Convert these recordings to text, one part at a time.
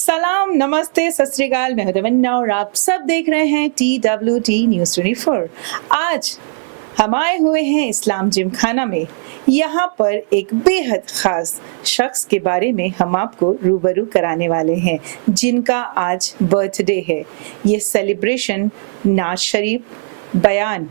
सलाम, नमस्ते, सत श्री अकाल। मैं हूं तमन्ना और आप सब देख रहे हैं TWT न्यूज़ 24। आज हम आए हुए हैं इस्लाम जिमखाना में। यहाँ पर एक बेहद ख़ास शख्स के बारे में हम आपको रूबरू कराने वाले हैं, जिनका आज बर्थडे है। ये सेलिब्रेशन नाज शरीफ, बयान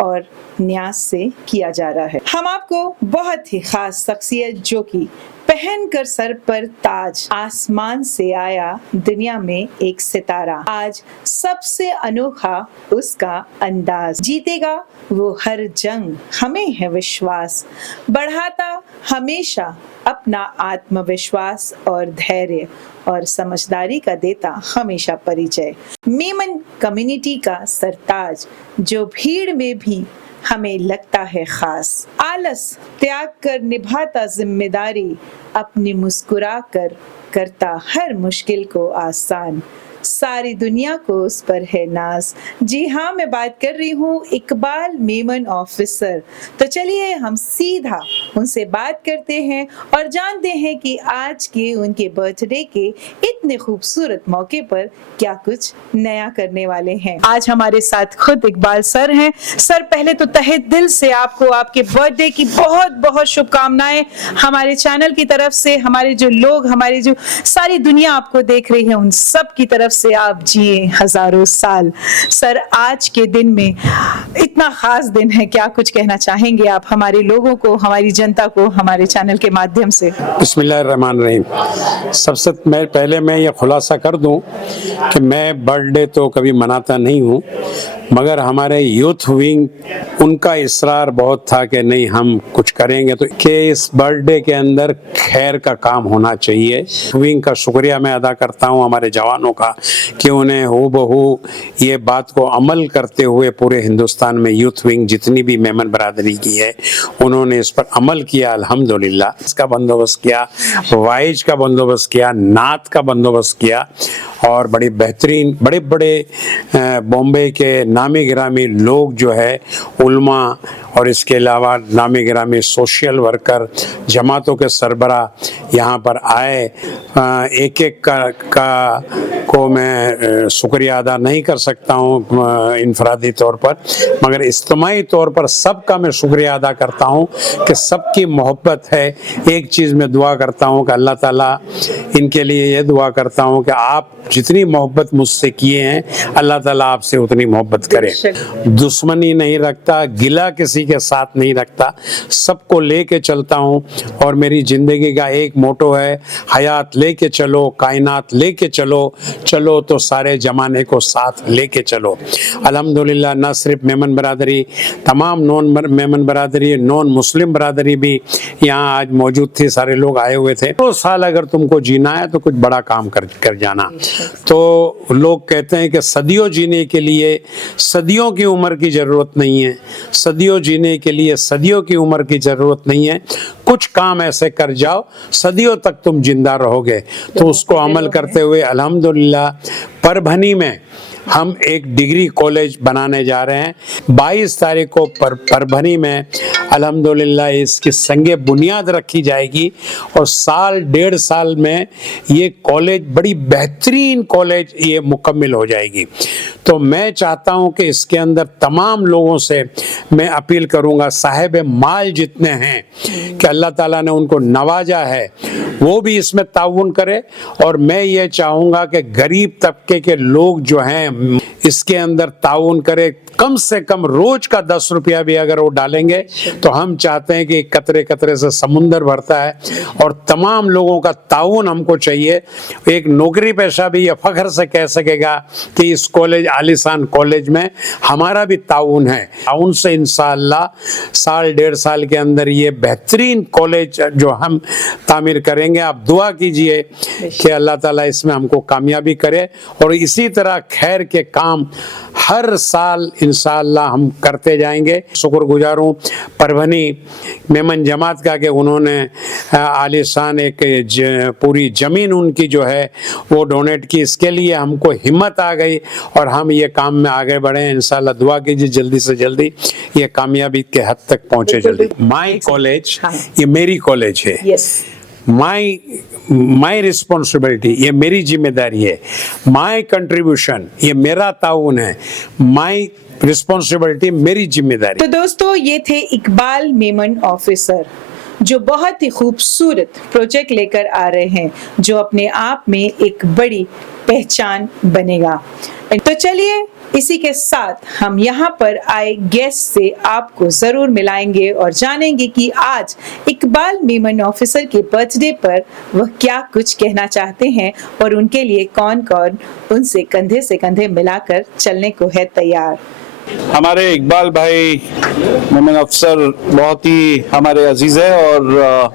और न्याज से किया जा रहा है। हम आपको बहुत ही ख़ास शख्सियत, जो कि पहनकर सर पर ताज, आसमान से आया, दुनिया में एक सितारा, आज सबसे अनोखा उसका अंदाज, जीतेगा वो हर जंग, हमें है विश्वास, बढ़ाता हमेशा अपना आत्मविश्वास और धैर्य और समझदारी का देता हमेशा परिचय, मेमन कम्युनिटी का सरताज, जो भीड़ में भी हमें लगता है खास, आलस त्याग कर निभाता जिम्मेदारी, अपनी मुस्कुरा कर करता हर मुश्किल को आसान, सारी दुनिया को उस पर है नाज। जी हाँ, मैं बात कर रही हूँ इकबाल मेमन ऑफिसर। तो चलिए हम सीधा उनसे बात करते हैं और जानते हैं कि आज के उनके बर्थडे के इतने खूबसूरत मौके पर क्या कुछ नया करने वाले हैं। आज हमारे साथ खुद इकबाल सर हैं। सर, पहले तो तहे दिल से आपको आपके बर्थडे की बहुत बहुत शुभकामनाएं हमारे चैनल की तरफ से, हमारे जो लोग, हमारी जो सारी दुनिया आपको देख रही है, उन सब की तरफ से आप जिए हजारों साल। सर, आज के दिन में इतना खास दिन है, क्या कुछ कहना चाहेंगे आप हमारे लोगों को, हमारी जनता को, हमारे चैनल के माध्यम से? बिस्मिल्लाहिर्रहमानिर्रहीम। सबसे पहले मैं ये खुलासा कर दूं कि मैं बर्थडे तो कभी मनाता नहीं हूं, मगर हमारे यूथ विंग, उनका इसरार बहुत था कि नहीं हम कुछ करेंगे, तो कि इस बर्थडे के अंदर खैर का काम होना चाहिए। विंग का शुक्रिया मैं अदा करता हूं हमारे जवानों का कि उन्हें हूबहू ये बात को अमल करते हुए पूरे हिंदुस्तान में यूथ विंग जितनी भी मेमन बरादरी की है, उन्होंने इस पर अमल किया अल्हम्दुलिल्लाह। इसका बंदोबस्त किया, वाइज का बंदोबस्त किया, नात का बंदोबस्त किया और बड़ी बेहतरीन बड़े बड़े बॉम्बे के नामी गिरामी लोग जो है, उल्मा और इसके अलावा नामी गिरामी सोशल वर्कर, जमातों के सरबरा यहाँ पर आए। एक एक का को मैं शुक्रिया अदा नहीं कर सकता हूँ इनफरादी तौर पर, मगर इज्तिमाई तौर पर सबका मैं शुक्रिया अदा करता हूँ कि सबकी मोहब्बत है। एक चीज़ मैं दुआ करता हूँ कि अल्लाह ताला, इनके लिए ये दुआ करता हूँ कि आप जितनी मोहब्बत मुझसे किए हैं, अल्लाह ताला आपसे उतनी मोहब्बत करे। दुश्मनी नहीं रखता, गिला किसी के साथ नहीं रखता, सबको लेके चलता हूँ और मेरी ज़िंदगी का एक मोटो है, हयात लेके चलो, कायनात लेके चलो, चलो तो सारे ज़माने को साथ लेके चलो। अल्हम्दुलिल्लाह, न सिर्फ मेमन बरादरी, तमाम नॉन मेमन बरादरी, नॉन मुस्लिम बरादरी भी यहाँ आज मौजूद थी, सारे लोग आए हुए थे। 2 साल अगर तुमको जीना है तो कुछ बड़ा काम कर जाना। तो लोग कहते हैं कि सदियों जीने के लिए सदियों की उम्र की ज़रूरत नहीं है, सदियों जीने के लिए सदियों की उम्र की ज़रूरत नहीं है, कुछ काम ऐसे कर जाओ सदियों तक तुम जिंदा रहोगे। तो उसको अमल करते हुए अल्हम्दुलिल्लाह परभनी में हम एक डिग्री कॉलेज बनाने जा रहे हैं। 22 तारीख को परभनी में अल्हम्दुलिल्लाह इसकी संगे बुनियाद रखी जाएगी और साल 1.5 साल में ये कॉलेज, बड़ी बेहतरीन कॉलेज ये मुकम्मल हो जाएगी। तो मैं चाहता हूँ कि इसके अंदर तमाम लोगों से मैं अपील करूँगा, साहिब माल जितने हैं कि अल्लाह ताला ने उनको नवाजा है, वो भी इसमें ताउन करे। और मैं ये चाहूँगा कि गरीब तबके के लोग जो हैं इसके अंदर ताउन करे। कम से कम रोज का 10 रुपया भी अगर वो डालेंगे तो हम चाहते हैं कि कतरे कतरे से समुंदर भरता है और तमाम लोगों का ताउन हमको चाहिए। एक नौकरी पेशा भी ये फख्र से कह सकेगा कि इस कॉलेज, आलिशान कॉलेज में हमारा भी ताउन है। ताउन से इंशाअल्लाह साल 1.5 साल के अंदर ये बेहतरीन कॉलेज जो हम तामीर करेंगे। आप दुआ कीजिए कि अल्लाह ताला इसमें हमको कामयाबी करे और इसी तरह खैर के काम हर साल इंशाअल्लाह हम करते जाएंगे। शुक्रगुजार हूँ परभनी मेमन जमात का कि उन्होंने आलिशान एक पूरी ज़मीन उनकी जो है वो डोनेट की। इसके लिए हमको हिम्मत आ गई और हम ये काम में आगे बढ़े। इंशाअल्लाह दुआ कीजिए जल्दी से जल्दी ये कामयाबी के हद तक पहुँचे जल्दी। माई कॉलेज ये मेरी कॉलेज है। माई रिस्पॉन्सिबिलिटी, ये मेरी जिम्मेदारी है, माई कंट्रीब्यूशन, ये मेरा ताउन है, माई रिस्पॉन्सिबिलिटी, मेरी जिम्मेदारी। तो दोस्तों, ये थे इकबाल मेमन ऑफिसर, जो बहुत ही खूबसूरत प्रोजेक्ट लेकर आ रहे हैं, जो अपने आप में एक बड़ी पहचान बनेगा। तो चलिए, इसी के साथ हम यहाँ पर आए गेस्ट से आपको जरूर मिलाएंगे और जानेंगे कि आज इकबाल मेमन ऑफिसर के बर्थडे पर वह क्या कुछ कहना चाहते हैं और उनके लिए कौन कौन उनसे कंधे से कंधे मिलाकर चलने को है तैयार। हमारे इकबाल भाई मेमन अफसर बहुत ही हमारे अजीज है और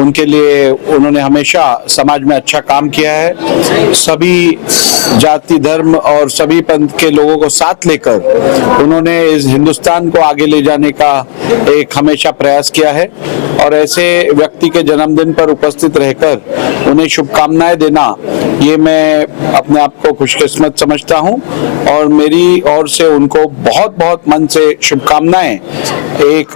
उनके लिए उन्होंने हमेशा समाज में अच्छा काम किया है। सभी जाति धर्म और सभी पंथ के लोगों को साथ लेकर उन्होंने इस हिंदुस्तान को आगे ले जाने का एक हमेशा प्रयास किया है और ऐसे व्यक्ति के जन्मदिन पर उपस्थित रहकर उन्हें शुभकामनाएं देना, ये मैं अपने आप को खुशकिस्मत समझता हूं और मेरी ओर से उनको बहुत बहुत मन से शुभकामनाएं। एक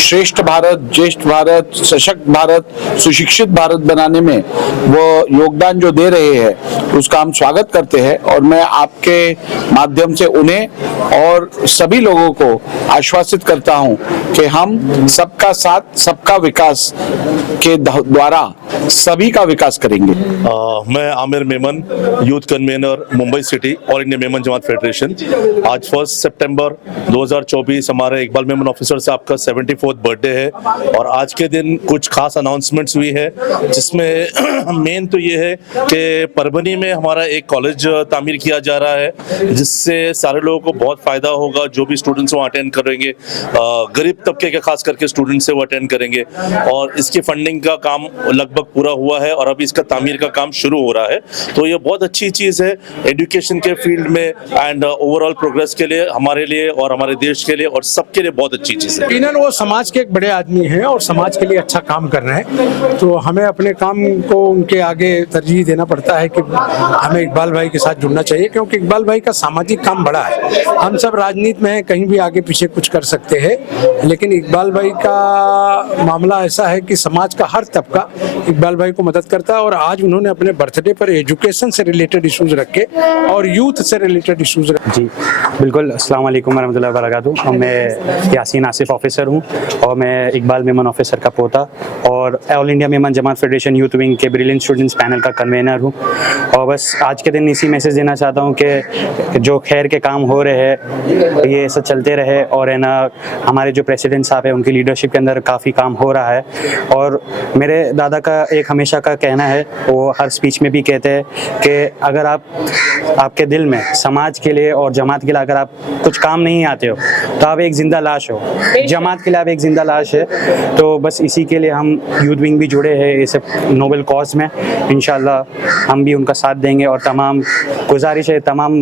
श्रेष्ठ भारत, ज्येष्ठ भारत, सशक्त भारत, सुशिक्षित भारत बनाने में वो योगदान जो दे रहे हैं उसका हम स्वागत करते हैं और मैं आपके माध्यम से उन्हें और सभी लोगों को आश्वासित करता हूं कि हम सबका साथ सबका विकास के द्वारा सभी का विकास करेंगे। मैं Aamir Memon, youth convener Mumbai city all India Memon Jamaat federation. आज 1 सितंबर 2024 हमारे इकबाल मेमन ऑफिसर से आपका 74th बर्थडे है और आज के दिन कुछ खास अनाउंसमेंट्स हुई है, जिसमें मेन तो ये है कि परभनी में हमारा एक कॉलेज तामीर किया जा रहा है, जिससे सारे लोगों को बहुत फायदा होगा। जो भी स्टूडेंट्स वहाँ अटेंड करेंगे, गरीब तबके के खास करके स्टूडेंट्स से वो अटेंड करेंगे और इसकी फंडिंग का काम लगभग पूरा हुआ है और अभी इसका तामीर का काम शुरू हो रहा है। तो ये बहुत अच्छी चीज़ है एजुकेशन के फील्ड में एंड ओवरऑल प्रोग्रेस के लिए, हमारे लिए और हमारे देश के लिए और सबके लिए बहुत अच्छी चीज़ है। यकीनन वो समाज के एक बड़े आदमी हैं और समाज के लिए अच्छा काम कर रहे हैं, तो हमें अपने काम को उनके आगे तरजीह देना पड़ता है कि हमें इकबाल भाई के साथ जुड़ना चाहिए, क्योंकि इकबाल भाई का सामाजिक काम बड़ा है। हम सब राजनीति में कहीं भी आगे पीछे कुछ कर सकते हैं, लेकिन इकबाल भाई का मामला ऐसा है कि समाज का हर तबका इकबाल भाई को मदद करता है और आज उन्होंने अपने बर्थडे पर एजुकेशन से रिलेटेड इश्यूज रखे और यूथ से रिलेटेड इश्यूज रखे। जी बिल्कुल, अस्सलाम वालेकुम वरहमतुल्लाहि वबरकातुहू। मैं यासीन आसिफ ऑफिसर हूँ और मैं इकबाल मेमन ऑफिसर का पोता और all India Memon Jamaat federation youth wing के ब्रिलियंट स्टूडेंट्स पैनल का कन्वेनर हूँ। और बस आज के दिन इसी मैसेज देना चाहता हूँ कि जो खैर के काम हो रहे हैं ये ऐसा चलते रहे और है ना, हमारे जो प्रेसिडेंट साहब है उनकी लीडरशिप के अंदर काफ़ी काम हो रहा है। और मेरे दादा का एक हमेशा का कहना है, वो हर स्पीच में भी कहते हैं कि अगर आपके दिल में समाज के लिए और जमात के लिए अगर आप कुछ काम नहीं आते हो तो आप एक जिंदा लाश हो, जमात के लिए आप एक जिंदा लाश है। तो बस इसी के लिए हम यूथ विंग भी जुड़े हैं इस नोबल कॉज में। इंशाल्लाह हम भी उनका साथ देंगे और तमाम गुजारिश है तमाम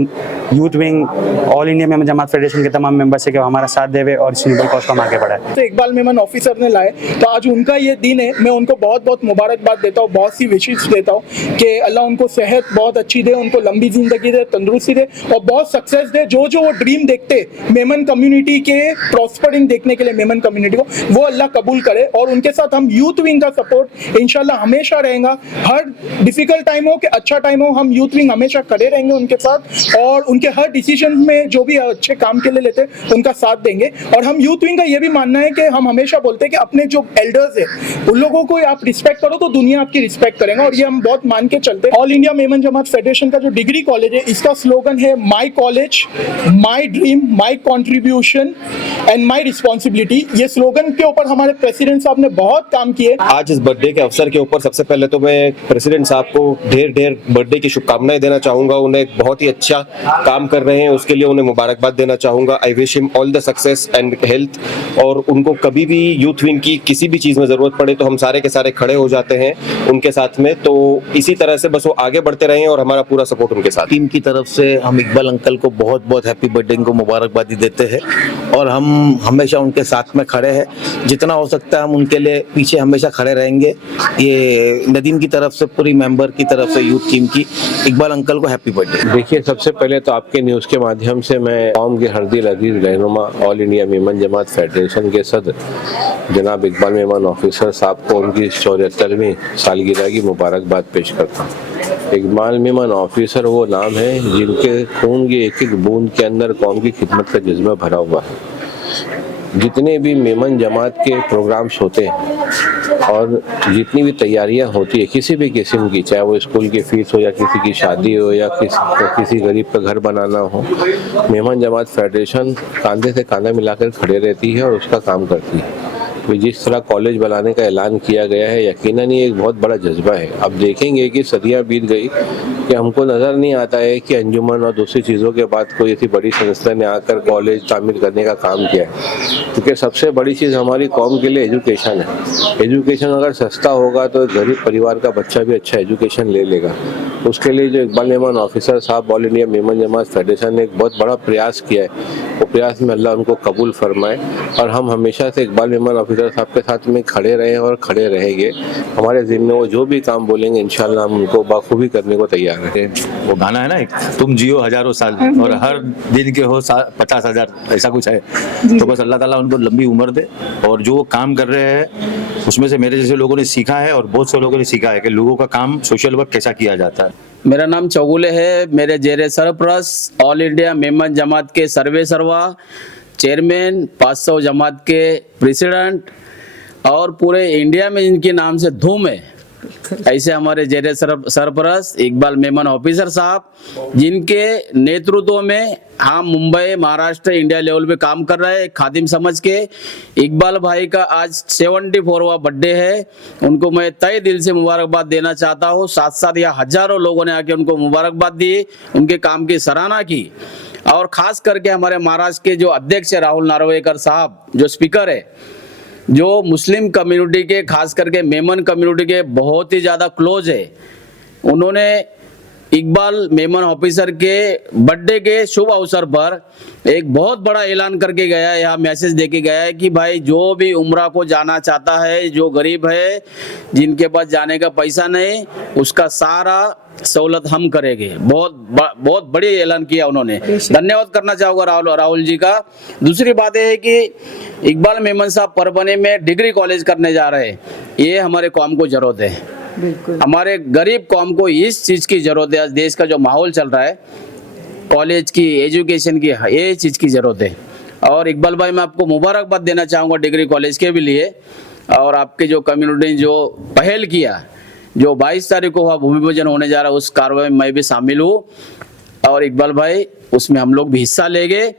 youth wing all India Memon Jamaat federation के तमाम मेंबर से कि वो हमारा साथ देवे और इस नोबल कॉज को हम आगे बढ़ाएं। तो इकबाल मेमन ऑफिसर ने लाए, तो आज उनका ये दिन है, मैं उनको बहुत बहुत मुबारकबाद देता हूँ, बहुत सी विशेष देता हूँ कि अल्लाह उनको सेहत बहुत अच्छी दे, उनको लंबी जिंदगी दे, तंदुरुस्ती दे और बहुत सक्सेस दे। जो वो ड्रीम देखते मेमन कम्युनिटी के प्रॉस्परिंग देखने के लिए मेमन कम्युनिटी को, वो अल्लाह कबूल करे और उनके साथ हम यूथ विंग का सपोर्ट इंशाल्लाह हमेशा रहेगा। हर डिफिकल्ट टाइम हो कि अच्छा टाइम हो, हम यूथ विंग हमेशा खड़े रहेंगे उनके साथ और उनके हर डिसीजन में जो भी अच्छे काम के लिए लेते हैं उनका साथ देंगे। और हम यूथ विंग का ये भी मानना है कि हम हमेशा बोलते हैं कि अपने जो एल्डर्स है उन लोगों को आप रिस्पेक्ट करो तो दुनिया आपकी रिस्पेक्ट करेगा और ये हम बहुत मान के चलते हैं। All India Memon Jamaat federation का जो डिग्री कॉलेज है, इसका स्लोगन है my college, my dream, my contribution and my responsibility. ये स्लोगन के ऊपर हमारे प्रेसिडेंट साहब ने बहुत काम किए। आज इस बर्थडे के अवसर के ऊपर सबसे पहले तो मैं प्रेसिडेंट साहब को ढेर ढेर बर्थडे की शुभकामनाएं देना चाहूंगा। उन्हें बहुत ही अच्छा काम कर रहे हैं, उसके लिए उन्हें मुबारकबाद देना चाहूंगा। I wish him all the success and health. और उनको कभी भी यूथ विंग की किसी भी चीज में जरूरत पड़े तो हम सारे के सारे खड़े हो जाते हैं उनके साथ में। तो इसी तरह से बस वो आगे बढ़ते रहें और हमारा पूरा सपोर्ट उनके साथ। टीम की तरफ से हम इकबाल अंकल को बहुत बहुत हैप्पी बर्थडे को मुबारकबादी देते हैं और हम हमेशा उनके साथ में खड़े हैं। जितना हो सकता है हम उनके लिए पीछे हमेशा खड़े रहेंगे। ये नदीम की तरफ से, पूरी मेंबर की तरफ से, यूथ टीम की, इकबाल अंकल को हैप्पी बर्थडे। देखिए, सबसे पहले तो आपके न्यूज़ के माध्यम से मैं कौम के हरदिल अजीज रहनुमा all India Memon Jamaat federation के सदर जनाब इकबाल मेमन ऑफिसर साहब को उनकी 74वीं सालगिरह की मुबारकबाद पेश करता हूँ। इकबाल मेमन ऑफिसर वो नाम है जिनके खून की एक एक बूंद के अंदर कौम की खिदमत का जज्बा भरा हुआ है। जितने भी मेमन जमात के प्रोग्राम्स होते हैं और जितनी भी तैयारियां होती है किसी भी किस्म की, चाहे वो स्कूल की फीस हो या किसी की शादी हो या किसी गरीब का घर बनाना हो, मेमन जमात फेडरेशन कंधे से कंधा मिलाकर खड़े रहती है और उसका काम करती है। जिस तरह कॉलेज बनाने का ऐलान किया गया है, यकीनन ये एक बहुत बड़ा जज्बा है। अब देखेंगे कि सदियां बीत गई कि हमको नज़र नहीं आता है कि अंजुमन और दूसरी चीज़ों के बाद कोई ऐसी बड़ी संस्था ने आकर कॉलेज तामीर करने का काम किया है, क्योंकि सबसे बड़ी चीज़ हमारी कौम के लिए एजुकेशन है। एजुकेशन अगर सस्ता होगा तो गरीब परिवार का बच्चा भी अच्छा एजुकेशन ले लेगा। उसके लिए जो इकबाल मेमन ऑफिसर साहब all India Memon Jamaat federation ने एक बहुत बड़ा प्रयास किया है, वो प्रयास में अल्लाह उनको कबूल फरमाए और हम हमेशा से इकबाल मेमन ऑफिसर साहब के साथ में खड़े रहे और खड़े रहेंगे। हमारे ज़िम्मे वो जो भी काम बोलेंगे इंशाल्लाह हम उनको बखूबी करने को तैयार हैं। वो गाना है ना एक, तुम जियो हजारों साल और हर दिन के हो 50,000, ऐसा कुछ है। तो बस अल्लाह ताला उनको लंबी उम्र दे और जो काम कर रहे हैं उसमें से मेरे जैसे लोगों ने सीखा है और बहुत से लोगों ने सीखा है कि लोगों का काम सोशल वर्क कैसा किया जाता है। मेरा नाम चौगुले है। मेरे जेरे सरपरस्त ऑल इंडिया मेमन जमात के सर्वे सर्वा चेयरमैन, 500 जमात के प्रेसिडेंट और पूरे इंडिया में जिनके नाम से धूम है, ऐसे हमारे जेरे सरपरस्त इकबाल मेमन ऑफिसर साहब, जिनके नेतृत्व में हम मुंबई, महाराष्ट्र, इंडिया लेवल पे काम कर रहे हैं खादिम समझ के। इकबाल भाई का आज 74वां बर्थडे है, उनको मैं तहे दिल से मुबारकबाद देना चाहता हूँ। साथ साथ या हजारों लोगों ने आके उनको मुबारकबाद दी, उनके काम की सराहना की और खास करके हमारे महाराष्ट्र के जो अध्यक्ष है राहुल नार्वेकर साहब, जो स्पीकर है, जो मुस्लिम कम्युनिटी के खास करके मेमन कम्युनिटी के बहुत ही ज़्यादा क्लोज है, उन्होंने इकबाल मेमन ऑफिसर के बर्थडे के शुभ अवसर पर एक बहुत बड़ा ऐलान करके गया है, यहाँ मैसेज देके गया है कि भाई जो भी उम्रा को जाना चाहता है, जो गरीब है, जिनके पास जाने का पैसा नहीं, उसका सारा सहूलत हम करेंगे। बहुत बड़ी ऐलान किया उन्होंने, धन्यवाद करना चाहूँगा राहुल जी का। दूसरी बात यह है कि इकबाल मेमन साहब परबने में डिग्री कॉलेज करने जा रहे हैं, ये हमारे कौम को जरूरत है। हमारे गरीब कौम को इस चीज़ की जरूरत है। आज देश का जो माहौल चल रहा है, कॉलेज की, एजुकेशन की, ये चीज़ की जरूरत है। और इकबाल भाई मैं आपको मुबारकबाद देना चाहूँगा डिग्री कॉलेज के भी लिए, और आपके जो कम्युनिटी ने जो पहल किया, जो 22 तारीख को वहाँ भूमि पूजन होने जा रहा है, उस कार्रवाई में मैं भी शामिल हूँ और इकबाल भाई उसमें हम लोग भी हिस्सा लेंगे।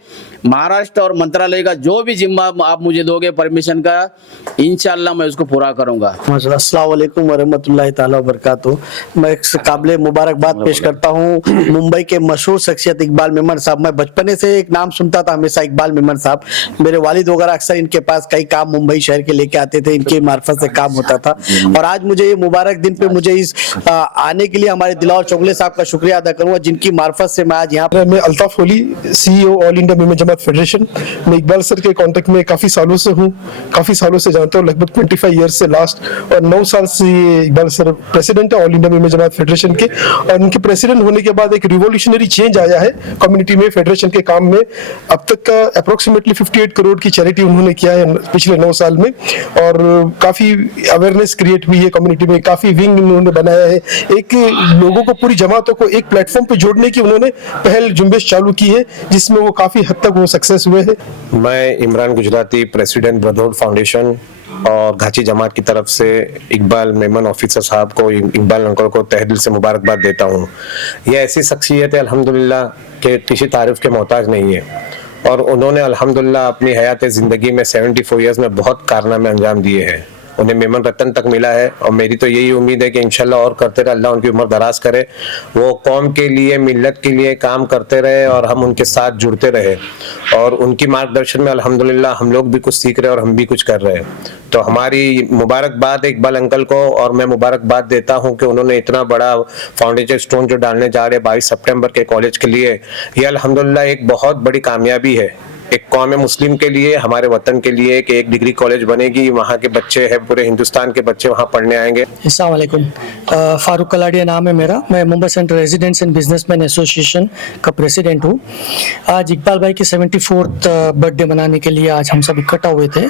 महाराष्ट्र और मंत्रालय का जो भी जिम्मा आप मुझे दोगे परमिशन का, इंशाल्लाह मैं उसको पूरा करूंगा। अस्सलाम वालेकुम वरहमतुल्लाहि ताला वबरकातुहू। मैं काबिल मुबारकबाद पेश करता हूँ मुंबई के मशहूर शख्सियत इकबाल मेमन साहब। मैं बचपने से एक नाम सुनता था हमेशा, इकबाल मेमन साहब। मेरे वालिद वगैरह अक्सर इनके पास कई काम मुंबई शहर के लेके आते थे, इनके मार्फत से काम होता था। और आज मुझे ये मुबारक दिन पे मुझे इस आने के लिए हमारे दिलावर चौगले साहब का शुक्रिया अदा करूंगा, जिनकी मार्फत से मैं आज यहाँ पर। मैं Altaf Holi, CEO all India Memon Jamaat federation. मैं इकबाल सर के कांटेक्ट में काफी सालों से हूँ, काफी सालों से जानता हूँ, लगभग 25 ईयर से लास्ट, और 9 साल से इकबाल सर प्रेसिडेंट है all India Memon Jamaat federation के। और उनके प्रेसिडेंट होने के बाद एक रिवोल्यूशनरी चेंज आया है कम्युनिटी में, फेडरेशन के काम में। अब तक का अप्रोक्सीमेटली 58 करोड़ की चैरिटी उन्होंने किया है पिछले 9 साल में, और काफी अवेयरनेस क्रिएट हुई है कम्युनिटी में। काफी विंग उन्होंने बनाया है, एक लोगों को, पूरी जमातों को एक प्लेटफॉर्म पे जोड़ने की उन्होंने पहल जुम्बेश चालू की है, जिसमें वो काफी हद तक वो सक्सेस हुए हैं। मैं Imran Gujarati, president brotherhood foundation और घाची जमात की तरफ से इकबाल मेमन ऑफिसर साहब को, इकबाल अंकल को तहे दिल से मुबारकबाद देता हूँ। ये ऐसी शख्सियत है अल्हम्दुलिल्लाह के किसी तारीफ के मोहताज नहीं है, और उन्होंने अल्हम्दुलिल्लाह अपनी हयात ज़िंदगी में 74 ईयर्स में बहुत कारनामे अंजाम दिए हैं। उन्हें मेमन रतन तक मिला है, और मेरी तो यही उम्मीद है कि इंशाल्लाह और करते रहे, अल्लाह उनकी उम्र दराज करे, वो कौम के लिए, मिल्लत के लिए काम करते रहे और हम उनके साथ जुड़ते रहे, और उनकी मार्गदर्शन में अल्हम्दुलिल्लाह हम लोग भी कुछ सीख रहे और हम भी कुछ कर रहे हैं। तो हमारी मुबारकबाद है इकबाल अंकल को, और मैं मुबारकबाद देता हूं कि उन्होंने इतना बड़ा फाउंडेशन स्टोन जो डालने जा रहे 22 सितंबर के कॉलेज के लिए, ये अल्हम्दुलिल्लाह एक बहुत बड़ी कामयाबी है एक कौम मुस्लिम के लिए, हमारे वतन के लिए कि एक डिग्री कॉलेज बनेगी, वहाँ के बच्चे हैं, पूरे हिंदुस्तान के बच्चे वहाँ पढ़ने आएंगे। अस्सलाम वालेकुम। फारूक कलाडिया नाम है मेरा। मैं Mumbai central residents and businessman association का प्रेसिडेंट हूँ। आज इकबाल भाई की 74th बर्थडे मनाने के लिए आज हम सब इकट्ठा हुए थे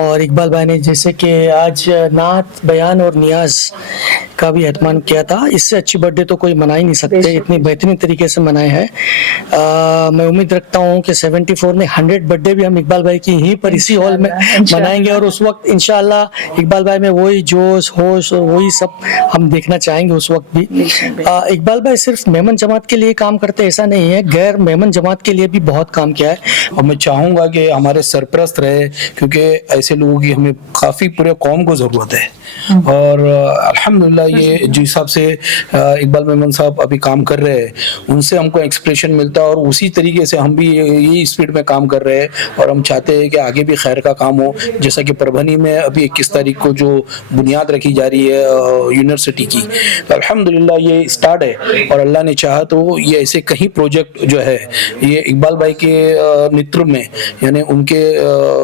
और इकबाल भाई ने जैसे कि आज नात, बयान और नियाज का भी एहतमाम किया था। इससे अच्छी बर्थडे तो कोई मना ही नहीं सकते, इतनी बेहतरीन तरीके से मनाए हैं। मैं उम्मीद रखता हूँ कि 74 में 100 बर्थडे भी हम इकबाल भाई की यहीं पर इसी हॉल में मनाएंगे और उस वक्त इंशाल्लाह इकबाल भाई में वही जोश, होश और वही सब हम देखना चाहेंगे उस वक्त भी। इकबाल भाई सिर्फ मेमन जमात के लिए काम करते ऐसा नहीं है, गैर मेमन जमात के लिए भी बहुत काम किया है। और मैं चाहूँगा कि हमारे सरपरस्त रहे, क्योंकि ऐसे लोगों की हमें काफ़ी पूरे कौम को ज़रूरत है। और अल्हम्दुलिल्लाह ये जिस हिसाब से इकबाल मेमन साहब अभी काम कर रहे हैं, उनसे हमको एक्सप्रेशन मिलता है और उसी तरीके से हम भी यही स्पीड में काम कर रहे हैं और हम चाहते हैं कि आगे भी खैर का काम हो। जैसा कि परभनी में अभी 21 तारीख को जो बुनियाद रखी जा रही है यूनिवर्सिटी की, तो अल्हम्दुलिल्लाह ये स्टार्ट है और अल्लाह ने चाहा तो ये ऐसे कहीं प्रोजेक्ट जो है ये इकबाल भाई के नेतृत्व में, यानी उनके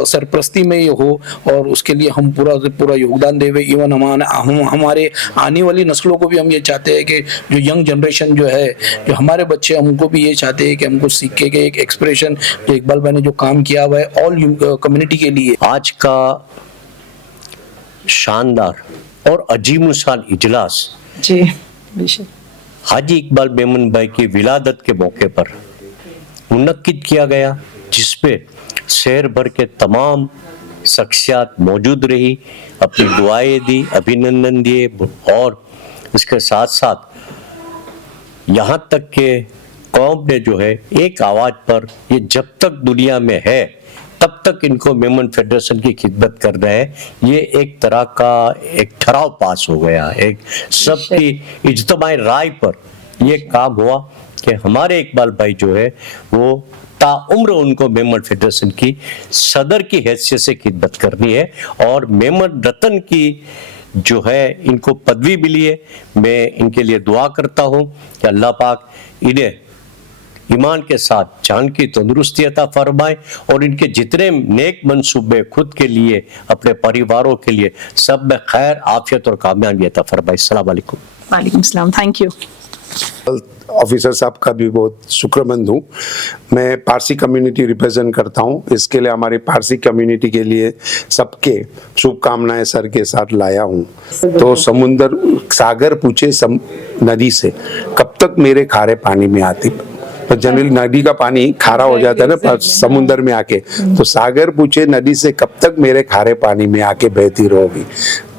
सरपरस्ती में ये हो और उसके लिए हम पूरा योगदान देवे। इवन हमारे आने वाली नस्लों को भी हम ये चाहते हैं कि जो यंग जनरेशन जो है, जो हमारे बच्चे, हमको भी ये चाहते हैं कि हमको सीख के एक एक्सप्रेशन जो इकबाल भाई ने जो काम किया हुआ है ऑल कम्युनिटी के लिए। आज का शानदार और अजीमुशान इजलास जी हाजी इकबाल मेमन भाई की विलादत के मौके पर मुनक्किद किया गया, जिसपे शहर भर के तमाम शख्सियात मौजूद रही, अपनी दुआएं दी, अभिनंदन दिए और इसके साथ साथ यहाँ तक के कौम ने जो है एक आवाज पर ये जब तक दुनिया में है तब तक इनको मेमन फेडरेशन की खिदमत कर रहे हैं। ये एक तरह का एक ठहराव पास हो गया, एक सबकी इज्तिमाई राय पर ये काम हुआ कि हमारे इकबाल भाई जो है वो ताउम्र उनको मेमन फेडरेशन की सदर की हैसियत से खिदमत करनी है और मेमन रतन की जो है इनको पदवी मिली है। मैं इनके लिए दुआ करता हूँ कि अल्लाह पाक इन्हें ईमान के साथ जान की तंदुरुस्ती अता फरमाए और इनके जितने नेक मंसूबे खुद के लिए, अपने परिवारों के लिए, सब में खैर, आफियत और कामयाबी अता फरमाए। अस्सलाम वालेकुम। वालेकुम सलाम, थैंक यू। ऑफिसर साहब का भी बहुत शुक्रमंद हूँ। मैं पारसी कम्युनिटी रिप्रेजेंट करता हूँ, इसके लिए हमारी पारसी कम्युनिटी के लिए सबके शुभकामनाएं सर के साथ लाया हूँ। तो समुंदर सागर पूछे नदी से कब तक मेरे खारे पानी में आती, तो जनरली नदी का पानी खारा हो जाता है ना समुंदर में आके, तो सागर पूछे नदी से कब तक मेरे खारे पानी में आके बहती रहोगी।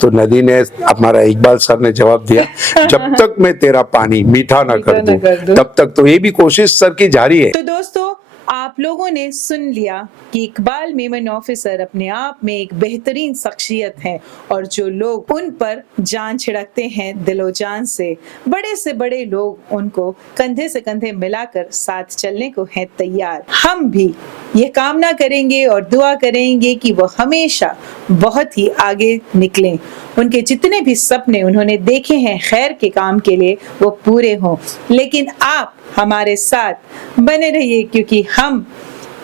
तो नदी ने, हमारा इकबाल सर ने जवाब दिया, जब तक मैं तेरा पानी मीठा ना कर दूं तब तक। तो ये भी कोशिश सर की जारी है। तो दोस्तों, आप लोगों ने सुन लिया कि इकबाल मेमन ऑफिसर अपने आप में एक बेहतरीन शख्सियत हैं और जो लोग उन पर जान छिड़कते हैं दिलो जान से बड़े लोग उनको कंधे से कंधे मिलाकर साथ चलने को हैं तैयार। हम भी ये कामना करेंगे और दुआ करेंगे कि वो हमेशा बहुत ही आगे निकलें, उनके जितने भी सपने उन्होंने देखे हैं खैर के काम के लिए वो पूरे हों। लेकिन आप हमारे साथ बने रहिए, क्योंकि हम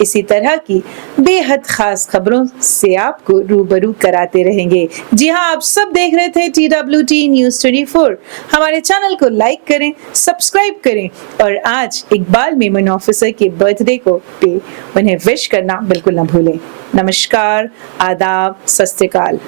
इसी तरह की बेहद खास खबरों से आपको रूबरू कराते रहेंगे। जी हाँ, आप सब देख रहे थे TWT न्यूज़ 24। हमारे चैनल को लाइक करें, सब्सक्राइब करें और आज इकबाल मेमन ऑफिसर के बर्थडे को पे उन्हें विश करना बिल्कुल ना भूलें। नमस्कार, आदाब, सत श्री अकाल।